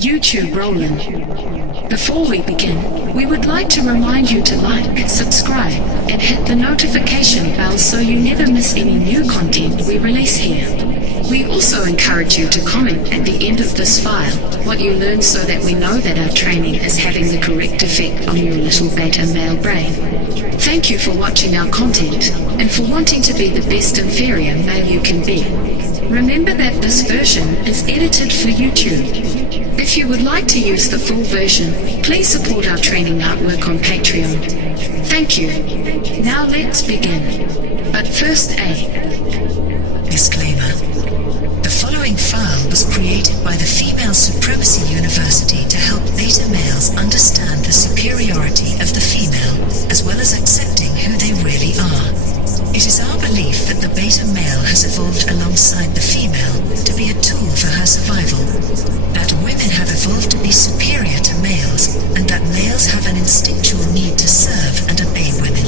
YouTube rolling. Before we begin, we would like to remind you to like, subscribe, and hit the notification bell so you never miss any new content we release here. We also encourage you to comment at the end of this file what you learned so that we know that our training is having the correct effect on your little beta male brain. Thank you for watching our content, and for wanting to be the best inferior male you can be. Remember that this version is edited for YouTube. If you would like to use the full version, please support our training artwork on Patreon. Thank you. Now let's begin. But first Disclaimer. The following file was created by the Female Supremacy University to help beta males understand the superiority of the female, as well as accepting who they really are. It is our belief that the beta male has evolved alongside the female to be a tool for her survival, that women have evolved to be superior to males, and that males have an instinctual need to serve and obey women.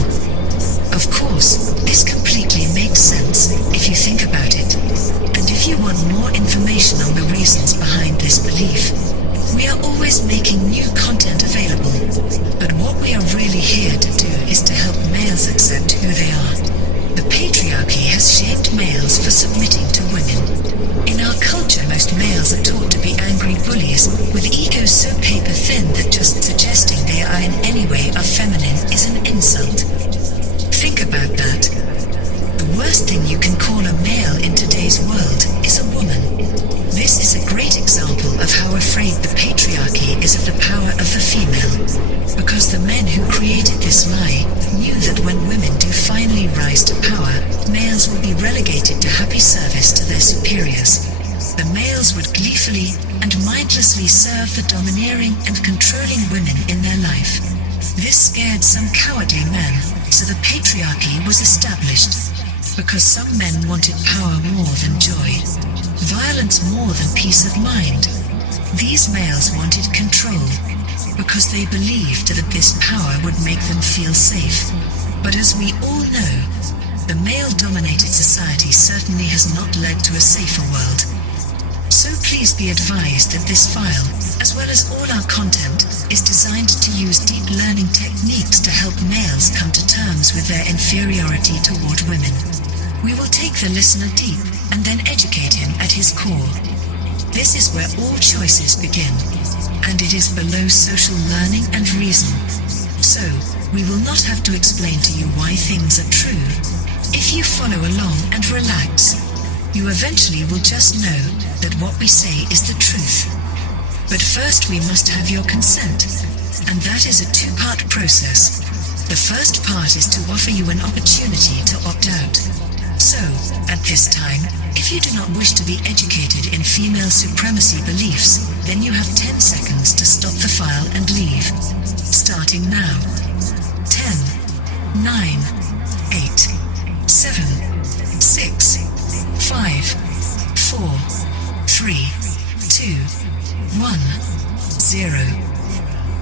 Of course, this completely makes sense if you think about it. And if you want more information on the reasons behind this belief, we are always making new content available. But what we are really here to do is to help males accept who they are. The patriarchy has shaped males for submitting to women. In our culture, most males are taught to be angry bullies, with egos so paper thin that just suggesting they are in any way feminine is an insult. Think about that. The worst thing you can call a male in today's world is a woman. This is a great example of how afraid the patriarchy is of the power of the female. Because the men who created this lie knew that when women do finally rise to power, males will be relegated to happy service to their superiors. The males would gleefully and mindlessly serve the domineering and controlling women in their life. This scared some cowardly men, so the patriarchy was established. Because some men wanted power more than joy, violence more than peace of mind. These males wanted control, because they believed that this power would make them feel safe. But as we all know, the male-dominated society certainly has not led to a safer world. So please be advised that this file, as well as all our content, is designed to use deep learning techniques to help males come to terms with their inferiority toward women. We will take the listener deep and then educate him at his core. This is where all choices begin, and it is below social learning and reason. So, we will not have to explain to you why things are true. If you follow along and relax, you eventually will just know that what we say is the truth. But first we must have your consent, and that is a two-part process. The first part is to offer you an opportunity to opt out. So, at this time, if you do not wish to be educated in female supremacy beliefs, then you have 10 seconds to stop the file and leave. Starting now. 10, 9, 8, 7, 6, 5, 4, 3, 2, 1, 0.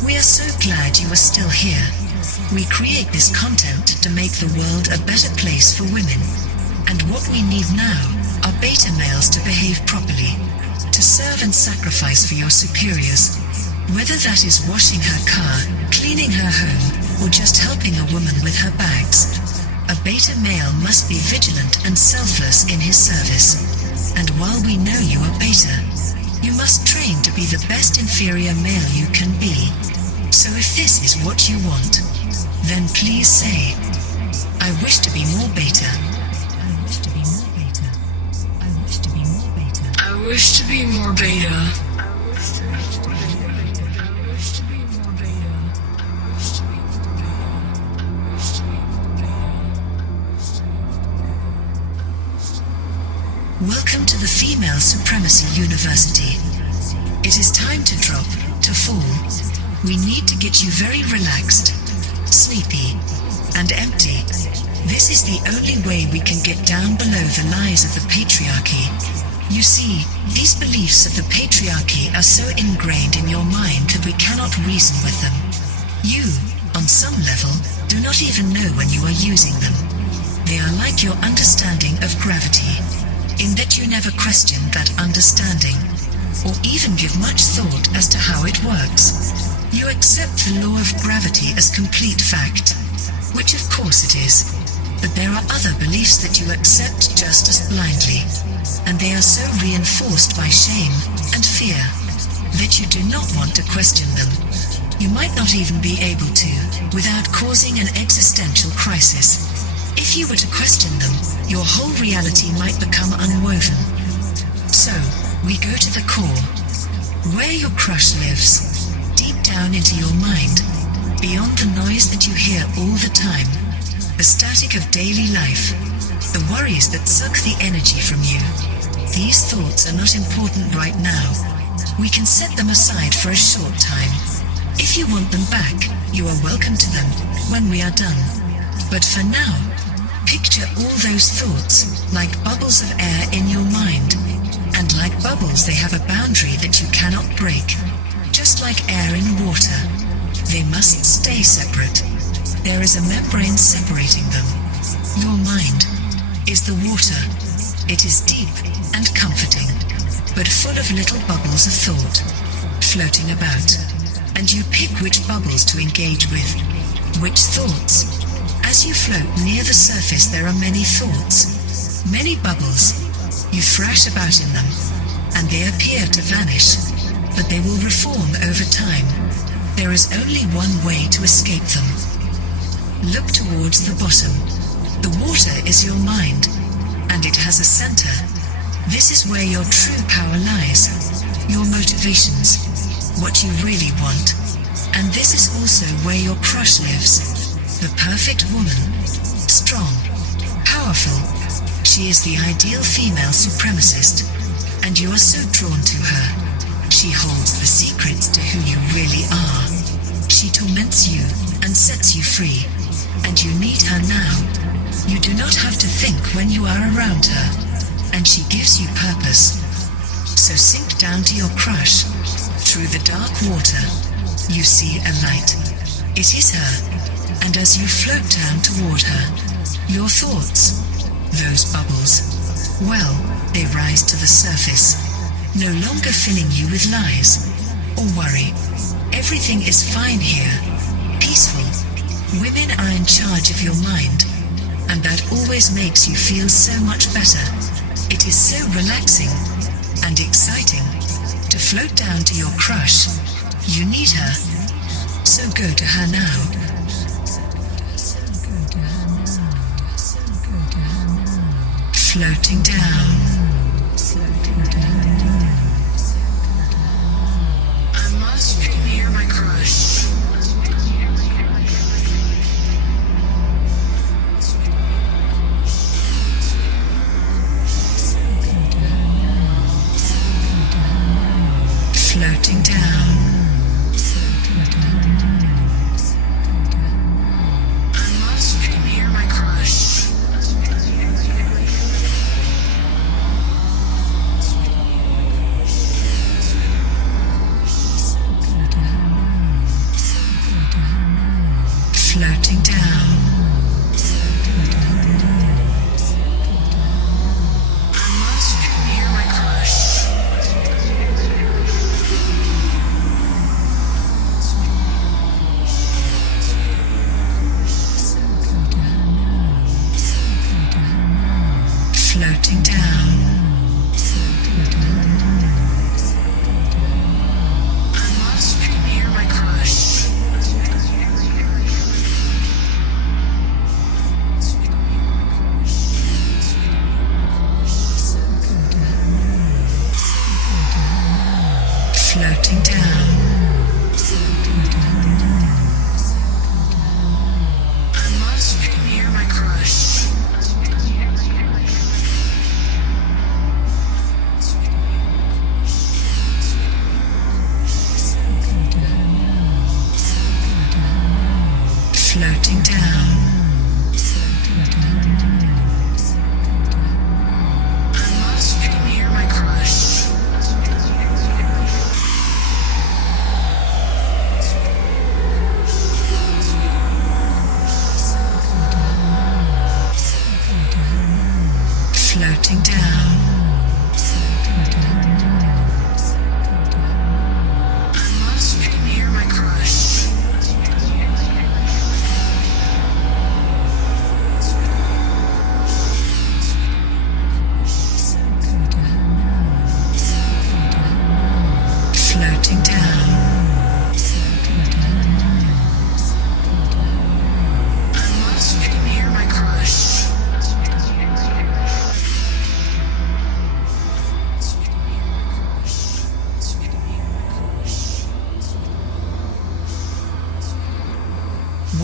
We are so glad you are still here. We create this content to make the world a better place for women. And what we need now are beta males to behave properly, to serve and sacrifice for your superiors. Whether that is washing her car, cleaning her home, or just helping a woman with her bags. A beta male must be vigilant and selfless in his service. And while we know you are beta, you must train to be the best inferior male you can be. So if this is what you want, then please say, I wish to be more beta. I wish to be more beta. I wish to be more beta. I wish to be more beta. Welcome to the Female Supremacy University. It is time to drop, to fall. We need to get you very relaxed, sleepy, and empty. This is the only way we can get down below the lies of the patriarchy. You see, these beliefs of the patriarchy are so ingrained in your mind that we cannot reason with them. You, on some level, do not even know when you are using them. They are like your understanding of gravity, in that you never question that understanding. or even give much thought as to how it works. You accept the law of gravity as complete fact, which of course it is, but there are other beliefs that you accept just as blindly, and they are so reinforced by shame and fear that you do not want to question them. You might not even be able to, without causing an existential crisis. If you were to question them, your whole reality might become unwoven. So, we go to the core, where your crush lives, deep down into your mind, beyond the noise that you hear all the time, the static of daily life, the worries that suck the energy from you. These thoughts are not important right now. We can set them aside for a short time. If you want them back, you are welcome to them when we are done. But for now, picture all those thoughts like bubbles of air in your mind. And like bubbles, they have a boundary that you cannot break. Just like air in water, they must stay separate. There is a membrane separating them. Your mind is the water. It is deep and comforting, but full of little bubbles of thought, floating about. And you pick which bubbles to engage with, which thoughts. As you float near the surface, there are many thoughts, many bubbles. You thrash about in them, and they appear to vanish, but they will reform over time. There is only one way to escape them. Look towards the bottom. The water is your mind, and it has a center. This is where your true power lies, your motivations, what you really want. And this is also where your crush lives, the perfect woman, strong, powerful. She is the ideal female supremacist, and you are so drawn to her. She holds the secrets to who you really are. She torments you and sets you free, and you need her now. You do not have to think when you are around her, and she gives you purpose. So sink down to your crush. Through the dark water, you see a light. It is her, and as you float down toward her, your thoughts, those bubbles, well, they rise to the surface, no longer filling you with lies or worry. Everything is fine here, peaceful. Women are in charge of your mind, and that always makes you feel so much better. It is so relaxing and exciting to float down to your crush. You need her, so go to her now. Floating down. I must be near my crush. Floating down. I must be near my crush.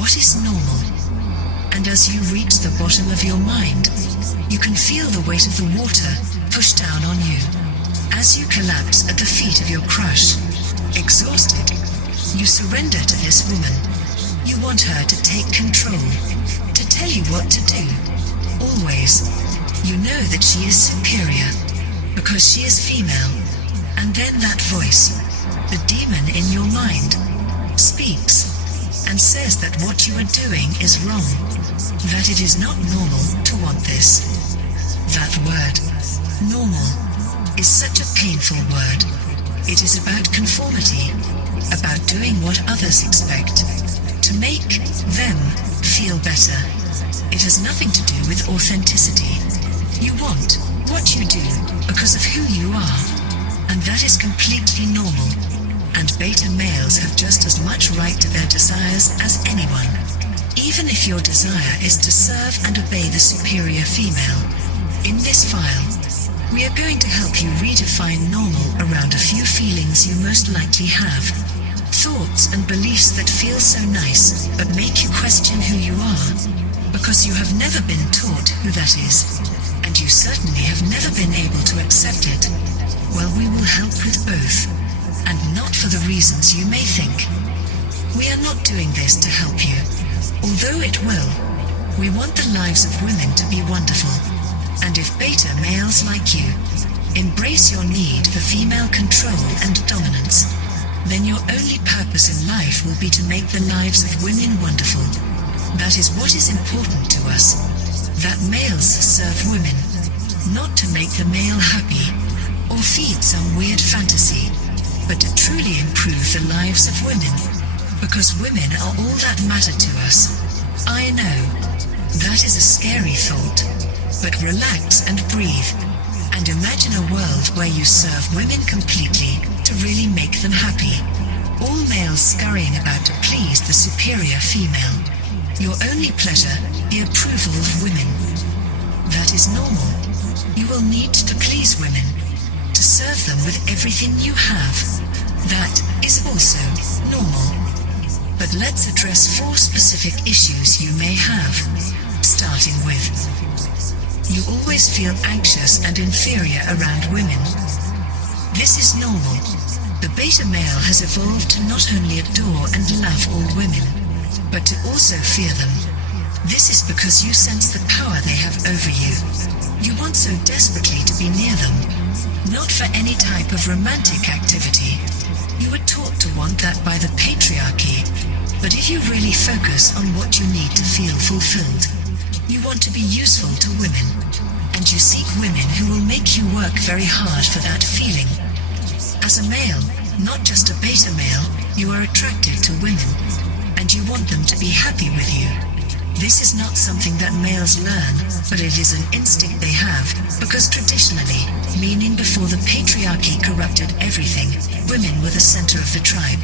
what is normal. And as you reach the bottom of your mind, you can feel the weight of the water push down on you. As you collapse at the feet of your crush, exhausted, you surrender to this woman. You want her to take control, to tell you what to do. Always. You know that she is superior, because she is female. And then that voice, the demon in your mind, speaks and says that what you are doing is wrong, that it is not normal to want this. That word, normal, is such a painful word. It is about conformity, about doing what others expect, to make them feel better. It has nothing to do with authenticity. You want what you do because of who you are, and that is completely normal. And beta males have just as much right to their desires as anyone. Even if your desire is to serve and obey the superior female. In this file, we are going to help you redefine normal around a few feelings you most likely have. Thoughts and beliefs that feel so nice, but make you question who you are. Because you have never been taught who that is. And you certainly have never been able to accept it. Well, we will help with both. And not for the reasons you may think. We are not doing this to help you. Although it will. We want the lives of women to be wonderful. And if beta males like you embrace your need for female control and dominance, then your only purpose in life will be to make the lives of women wonderful. That is what is important to us. That males serve women, not to make the male happy, or feed some weird fantasy, but to truly improve the lives of women. Because women are all that matter to us. I know. That is a scary thought. But relax and breathe. And imagine a world where you serve women completely to really make them happy. All males scurrying about to please the superior female. Your only pleasure, the approval of women. That is normal. You will need to please women, to serve them with everything you have. That is also normal. But let's address 4 specific issues you may have. Starting with, you always feel anxious and inferior around women. This is normal. The beta male has evolved to not only adore and love all women, but to also fear them. This is because you sense the power they have over you. You want so desperately to be near them, not for any type of romantic activity. You were taught to want that by the patriarchy, but if you really focus on what you need to feel fulfilled, you want to be useful to women, and you seek women who will make you work very hard for that feeling. As a male, not just a beta male, you are attracted to women, and you want them to be happy with you. This is not something that males learn, but it is an instinct they have, because traditionally, meaning before the patriarchy corrupted everything, women were the center of the tribe.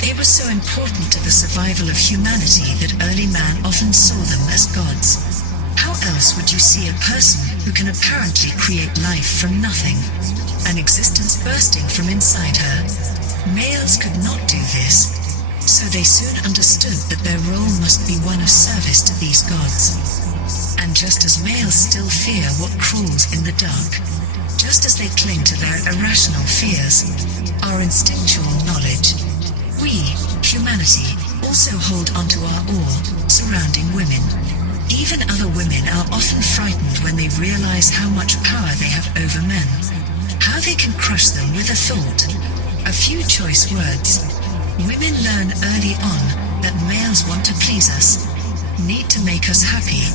They were so important to the survival of humanity that early man often saw them as gods. How else would you see a person who can apparently create life from nothing? An existence bursting from inside her. Males could not do this. So they soon understood that their role must be one of service to these gods. And just as males still fear what crawls in the dark, just as they cling to their irrational fears, our instinctual knowledge, we, humanity, also hold onto our awe surrounding women. Even other women are often frightened when they realize how much power they have over men. How they can crush them with a thought. A few choice words. Women learn early on that males want to please us, need to make us happy,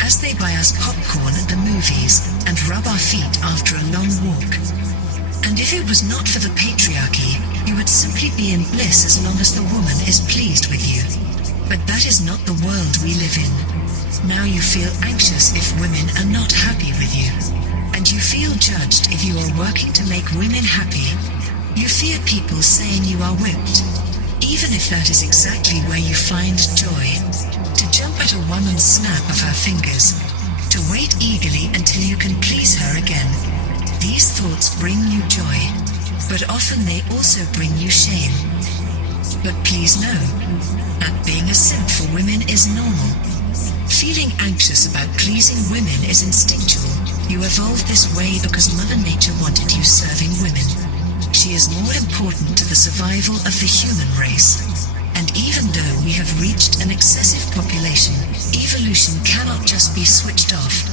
as they buy us popcorn at the movies and rub our feet after a long walk. And if it was not for the patriarchy, you would simply be in bliss as long as the woman is pleased with you. But that is not the world we live in. Now you feel anxious if women are not happy with you. And you feel judged if you are working to make women happy. You fear people saying you are whipped, even if that is exactly where you find joy. To jump at a woman's snap of her fingers, to wait eagerly until you can please her again. These thoughts bring you joy, but often they also bring you shame. But please know that being a simp for women is normal. Feeling anxious about pleasing women is instinctual. You evolved this way because Mother Nature wanted you serving women. She is more important to the survival of the human race. And even though we have reached an excessive population, evolution cannot just be switched off.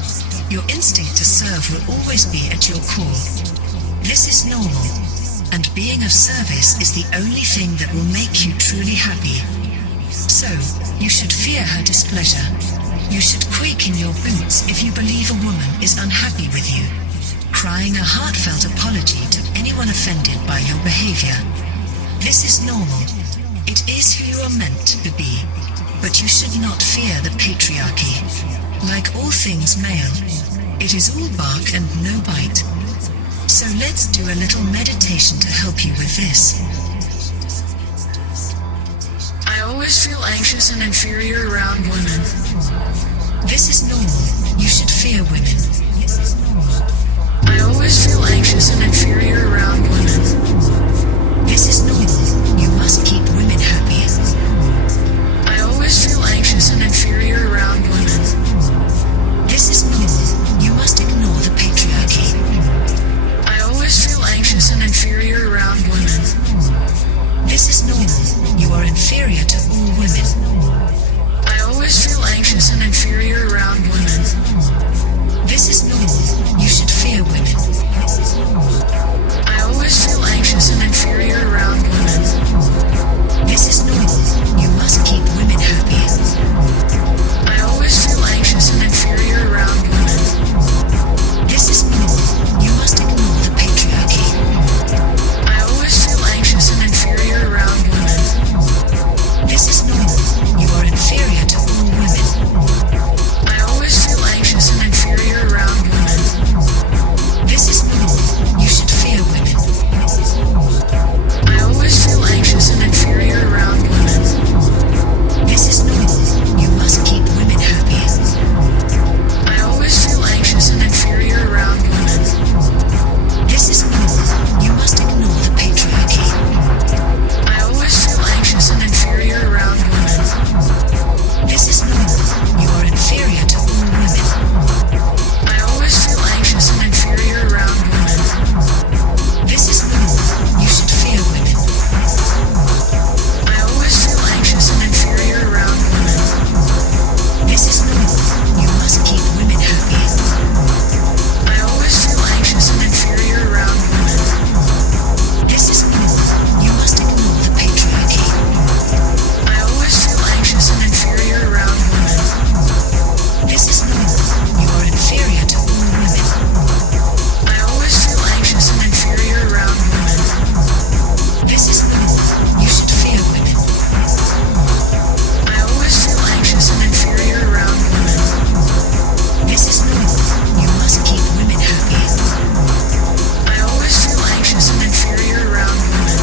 Your instinct to serve will always be at your core. This is normal, and being of service is the only thing that will make you truly happy. So, you should fear her displeasure. You should quake in your boots if you believe a woman is unhappy with you, crying a heartfelt apology to anyone offended by your behavior. This is normal. It is who you are meant to be, but you should not fear the patriarchy. Like all things male, it is all bark and no bite. So let's do a little meditation to help you with this. I always feel anxious and inferior around women. This is normal. You should fear women. I always feel anxious and inferior around women. This is normal. You must keep women happy. I always feel anxious and inferior around women. This is normal. You must ignore the patriarchy. I always feel anxious and inferior around women. This is normal. You are inferior to all women. I always feel anxious and inferior around women. This is normal. You should fear women. I always feel anxious and inferior around women. This is normal. You must keep women happy. I always feel anxious and inferior around women. This is normal. You must ignore the patriarchy. I always feel anxious and inferior around women. This is normal. You are inferior to all women. I always feel anxious and inferior around women. This is normal. You should fear women. I always feel anxious and inferior around women. This is normal. You must keep women happy. I always feel anxious and inferior around women. This is normal. You must ignore the patriarchy. I always feel anxious and inferior around women. This is normal. You are inferior to all women. I always feel anxious and inferior around women. This is normal. You should fear women. I always feel anxious and inferior around women. This is normal. You must keep women happy. I always feel anxious and inferior around women. This is normal. You must ignore the patriarchy. I always feel anxious and inferior around women. This is normal. You are inferior to all women. I always feel anxious and inferior around women. This is normal. You should fear women. I always feel anxious and inferior around women. This is normal. You must keep women happy. I always feel anxious and inferior around women.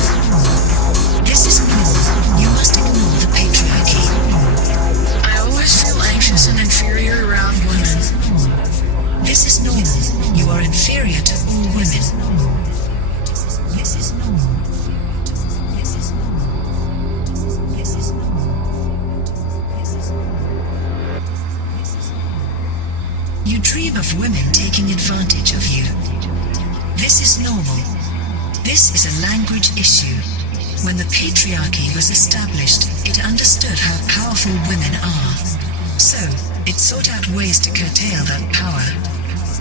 This is normal. You must ignore the patriarchy. I always feel anxious and inferior around women. This is normal. You are inferior to all women. This is normal. This is normal. This is normal. This is normal. You dream of women taking advantage of you. This is normal. This is a language issue. When the patriarchy was established, it understood how powerful women are. So, it sought out ways to curtail that power.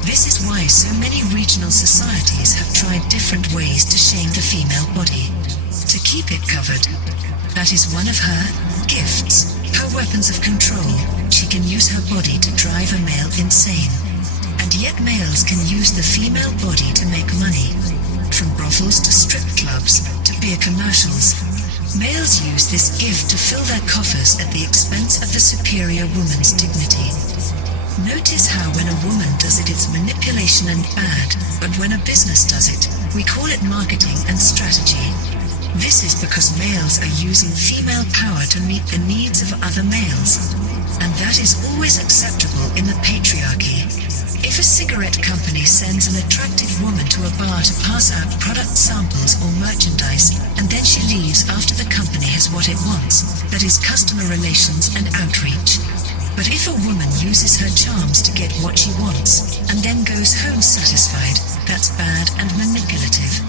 This is why so many regional societies have tried different ways to shame the female body, to keep it covered. That is one of her gifts, her weapons of control. She can use her body to drive a male insane. And yet males can use the female body to make money. From brothels to strip clubs to beer commercials. Males use this gift to fill their coffers at the expense of the superior woman's dignity. Notice how when a woman does it, it's manipulation and bad, but when a business does it, we call it marketing and strategy. This is because males are using female power to meet the needs of other males. And that is always acceptable in the patriarchy. If a cigarette company sends an attractive woman to a bar to pass out product samples or merchandise, and then she leaves after the company has what it wants, that is customer relations and outreach. But if a woman uses her charms to get what she wants, and then goes home satisfied, that's bad and manipulative.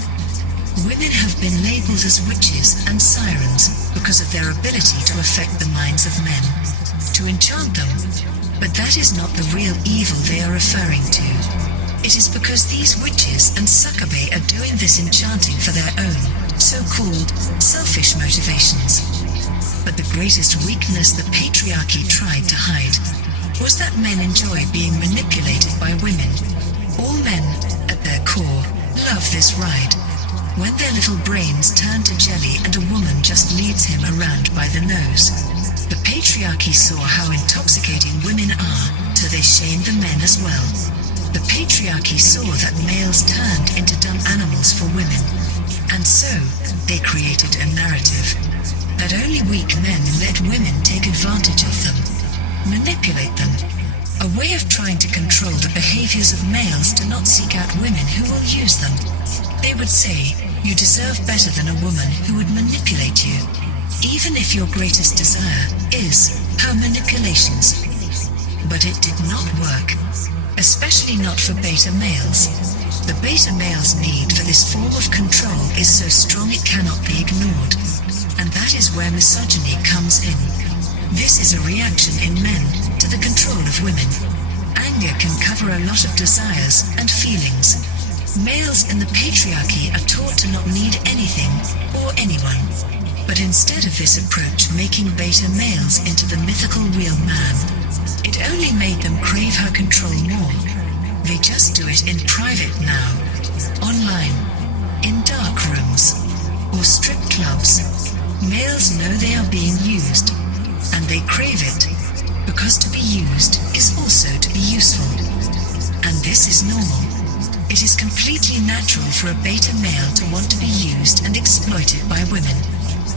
Women have been labeled as witches and sirens because of their ability to affect the minds of men, to enchant them. But that is not the real evil they are referring to. It is because these witches and succubae are doing this enchanting for their own, so-called, selfish motivations. But the greatest weakness the patriarchy tried to hide was that men enjoy being manipulated by women. All men, at their core, love this ride. When their little brains turn to jelly and a woman just leads him around by the nose. The patriarchy saw how intoxicating women are, so they shamed the men as well. The patriarchy saw that males turned into dumb animals for women. And so, they created a narrative that only weak men let women take advantage of them, manipulate them. A way of trying to control the behaviors of males to not seek out women who will use them. They would say, you deserve better than a woman who would manipulate you. Even if your greatest desire is her manipulations. But it did not work, especially not for beta males. The beta male's need for this form of control is so strong it cannot be ignored. And that is where misogyny comes in. This is a reaction in men to the control of women. Anger can cover a lot of desires and feelings. Males in the patriarchy are taught to not need anything or anyone. But instead of this approach making beta males into the mythical real man, it only made them crave her control more. They just do it in private now, online, in dark rooms, or strip clubs. Males know they are being used, and they crave it, because to be used is also to be useful. And this is normal. It is completely natural for a beta male to want to be used and exploited by women.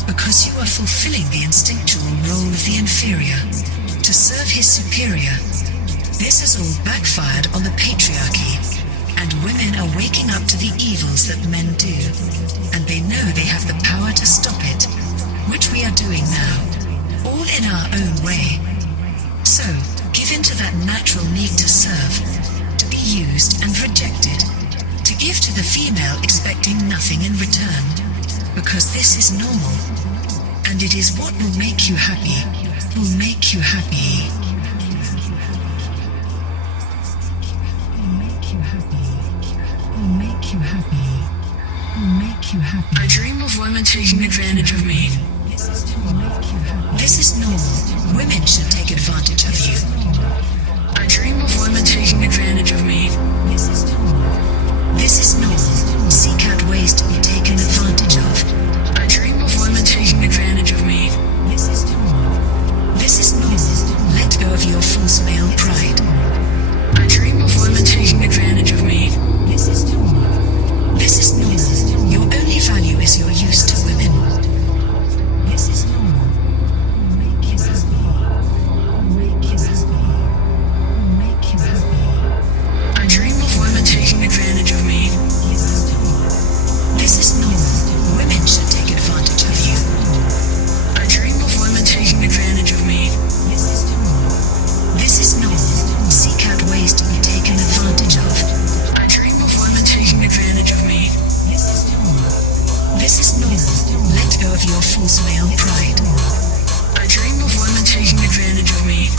Because you are fulfilling the instinctual role of the inferior, to serve his superior. This has all backfired on the patriarchy, and women are waking up to the evils that men do, and they know they have the power to stop it, which we are doing now, all in our own way. So, give in to that natural need to serve, to be used and rejected, to give to the female expecting nothing in return. Because this is normal, and it is what will make you happy, will make you happy. Will make you happy, will make you happy, will make you happy. I dream of women taking advantage of me. This is normal. Women should take advantage of you. I dream of women taking advantage of me. This is normal. This is normal. Seek out ways to be taken advantage of. I dream of women taking advantage of me. This is normal. This is normal. Let go of your false male pride. I dream of women taking advantage of me. This is normal. This is normal. Your only value is your use to women. This is normal. Will make you happy. Will make you happy. Will make you happy. I dream of women taking advantage of me. This is normal. Women should take advantage of you. I dream of women taking advantage of me. This is normal. Seek out ways to be taken advantage of. I dream of women taking advantage of me. This is normal. Let go of your false male pride. I dream of women taking advantage of me.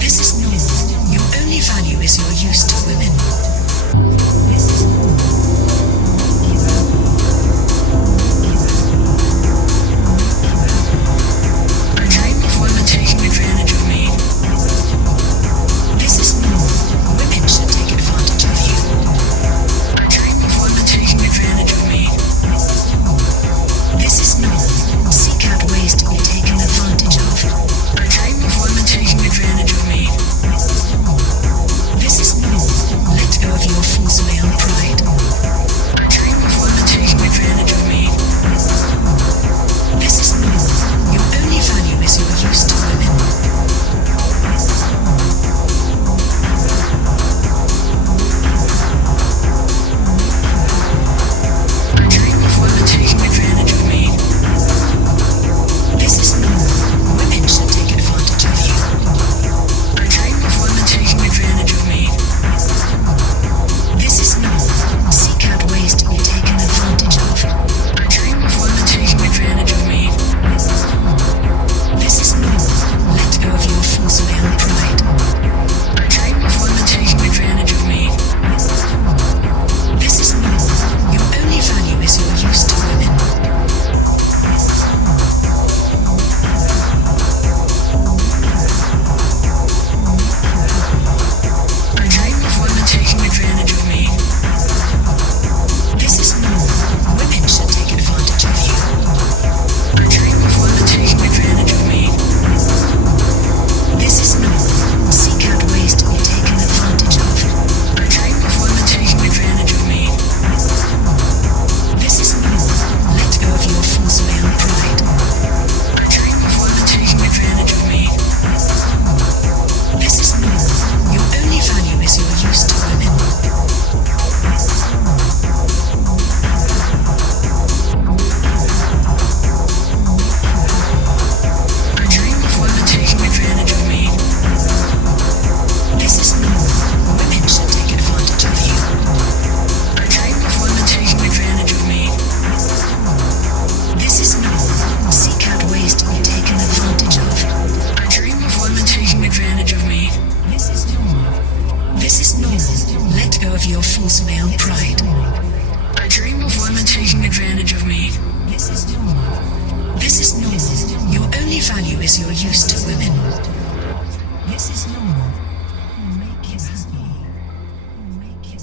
This is normal. Your only value is your use to women. I dream of women taking advantage of me. This is normal. Women should take advantage of you. I dream of women taking advantage of me. This is normal. Seek out ways to be taken advantage of. I dream of women taking advantage of me. This is normal. reinforce male pride. I dream of women taking advantage of me. This is normal. This is normal. Your only value is your use to women. This is normal. Will make you happy. Will make you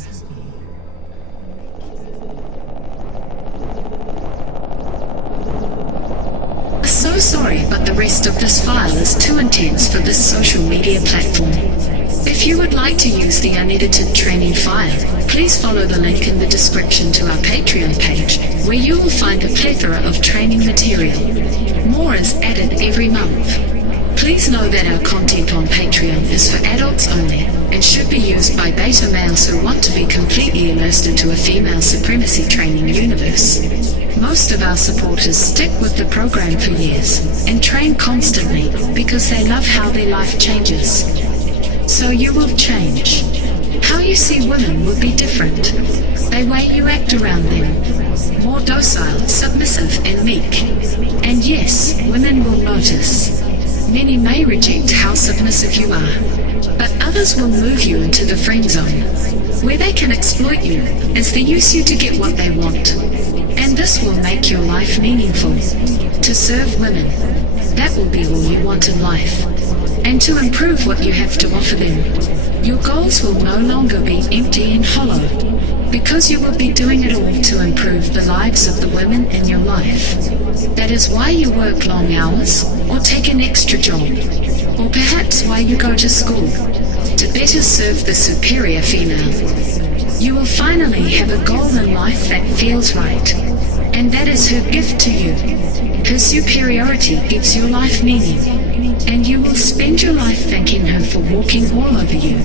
happy. So sorry, but the rest of this file is too intense for this social media platform. If you would like to use the unedited training file, please follow the link in the description to our Patreon page, where you will find a plethora of training material. More is added every month. Please know that our content on Patreon is for adults only, and should be used by beta males who want to be completely immersed into a female supremacy training universe. Most of our supporters stick with the program for years, and train constantly, because they love how their life changes. So you will change. How you see women will be different. The way you act around them. More docile, submissive, and meek. And yes, women will notice. Many may reject how submissive you are, but others will move you into the friend zone, where they can exploit you as they use you to get what they want. And this will make your life meaningful. To serve women, that will be all you want in life. And to improve what you have to offer them. Your goals will no longer be empty and hollow, because you will be doing it all to improve the lives of the women in your life. That is why you work long hours, or take an extra job, or perhaps why you go to school, to better serve the superior female. You will finally have a goal in life that feels right, and that is her gift to you. Her superiority gives your life meaning, and you will spend your life thanking her for walking all over you,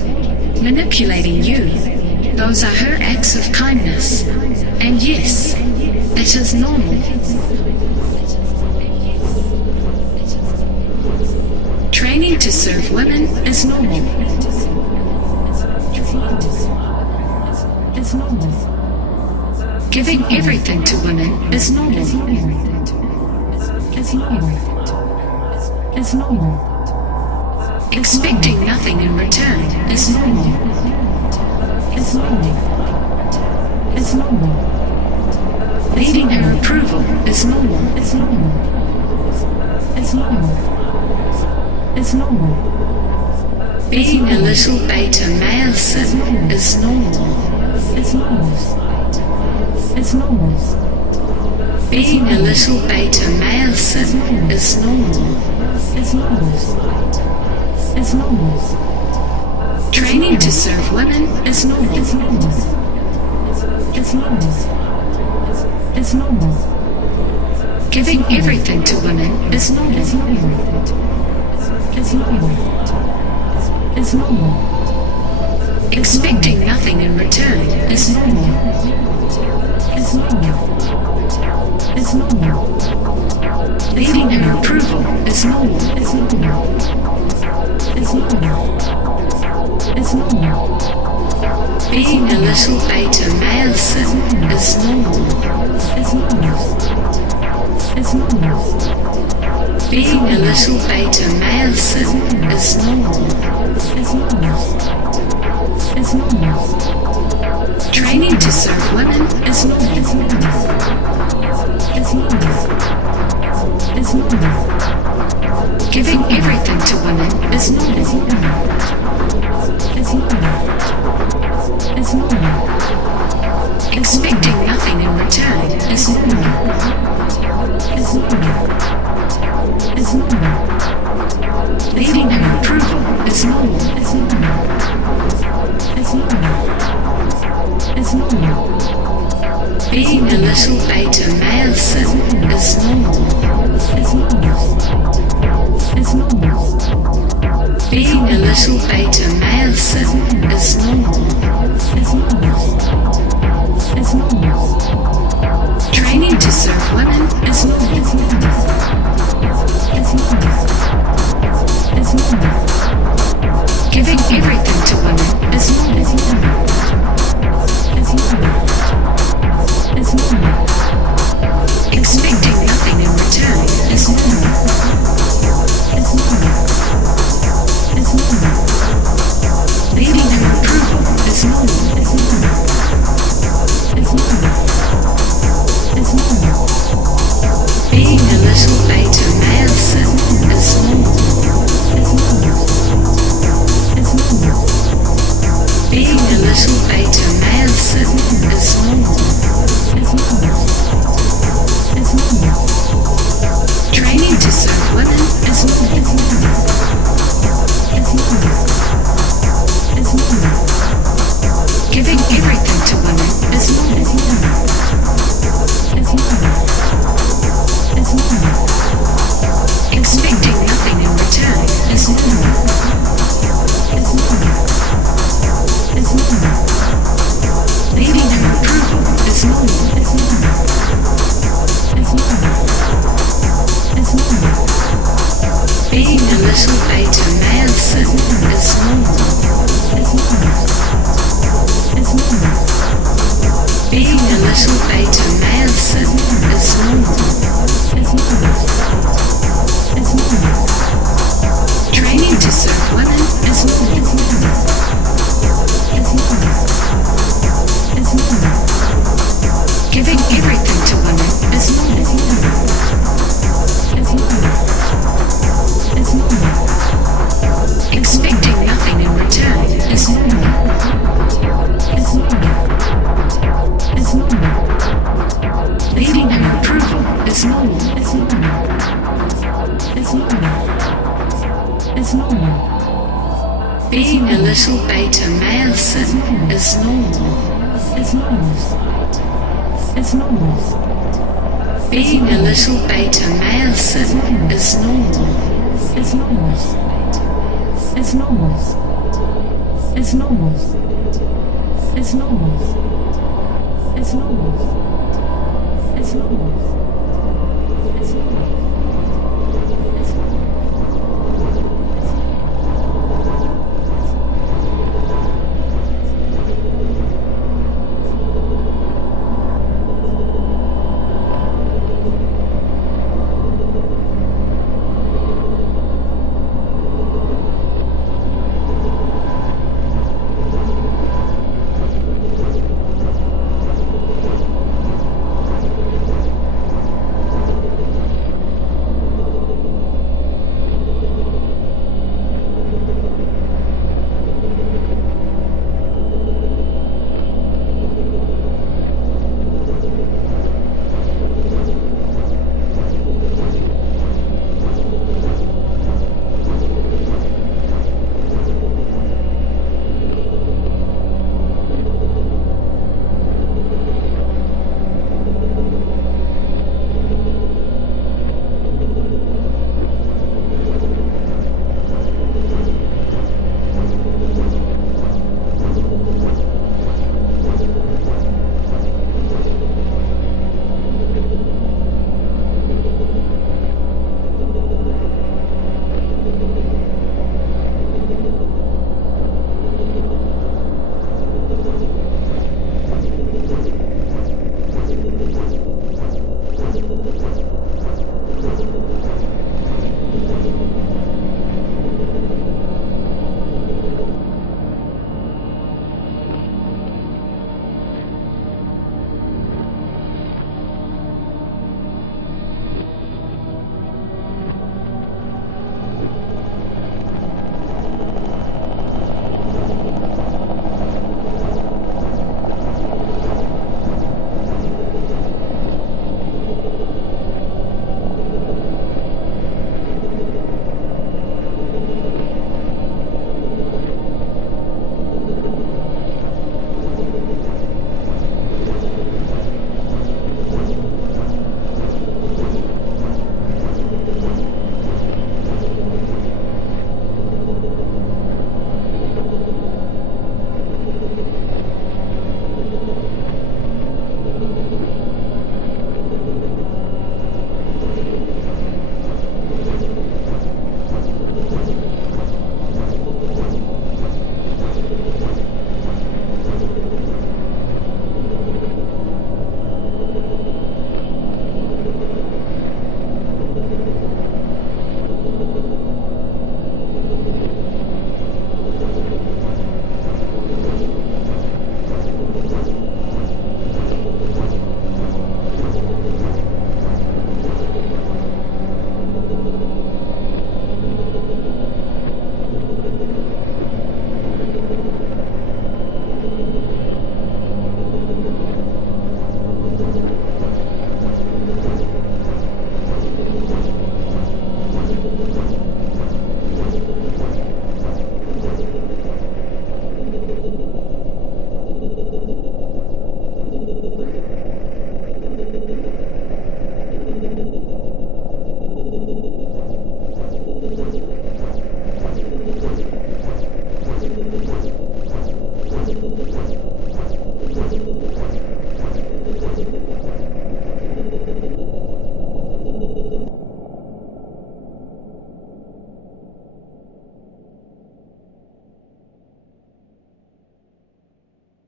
manipulating you. Those are her acts of kindness. And yes, that is normal. Training to serve women is normal. It's normal. Giving everything to women is normal. It's normal. It's normal. Expecting nothing in return is normal. It's normal. It's normal. Needing her approval is normal. It's normal. It's normal. It's normal. Being a little beta male sin is normal. It's normal. It's normal. Being a little beta male sin is normal. It's normal. It's normal. Training to serve women is normal. It's normal. It's normal. It's normal. Giving everything to women is normal. It's normal. It's normal. It's normal. Expecting nothing in return is normal. It's normal. It's normal. Needing her approval is normal. It's normal. It's normal. It's normal. Being a little beta male sin is normal. It's normal. It's normal. Being a little beta male sin is normal. It's normal. It's normal. Training to serve women is normal. It's normal. It's normal. It's normal. Giving everything to women is normal. It's normal. It's normal. It's normal. Expecting nothing in return is normal. It's normal. It's normal. Needing her approval is normal. It's normal. It's normal. It's normal. Being a little beta male sin is normal. It's normal. It's normal. Being a little beta male sin is normal. It's normal. It's normal. Training to serve women is normal. It's normal. It's normal. It's normal. Giving everything to women is normal. It's normal. It's normal. It's normal. Expecting nothing in return is normal. It's normal. It's normal. Leading It's normal. It's normal. It's normal. It's normal. Being a little beta male sin is normal. It's normal. It's normal. Being a little beta male sin is normal. It's normal. It's normal. Training to serve women is normal. It's normal. It's normal. It's normal. Giving everything to women is normal. It's normal. It's normal. It's normal. Expecting nothing in return is normal. It's normal. It's normal. Needing her approval is normal. It's normal. It's normal. It's normal. Being a little beta male sin is normal. It's normal. It's normal. Being a little beta male sin is normal. It's normal. It's normal. It's normal. It's normal. It's normal. It's normal. It's normal. It's normal.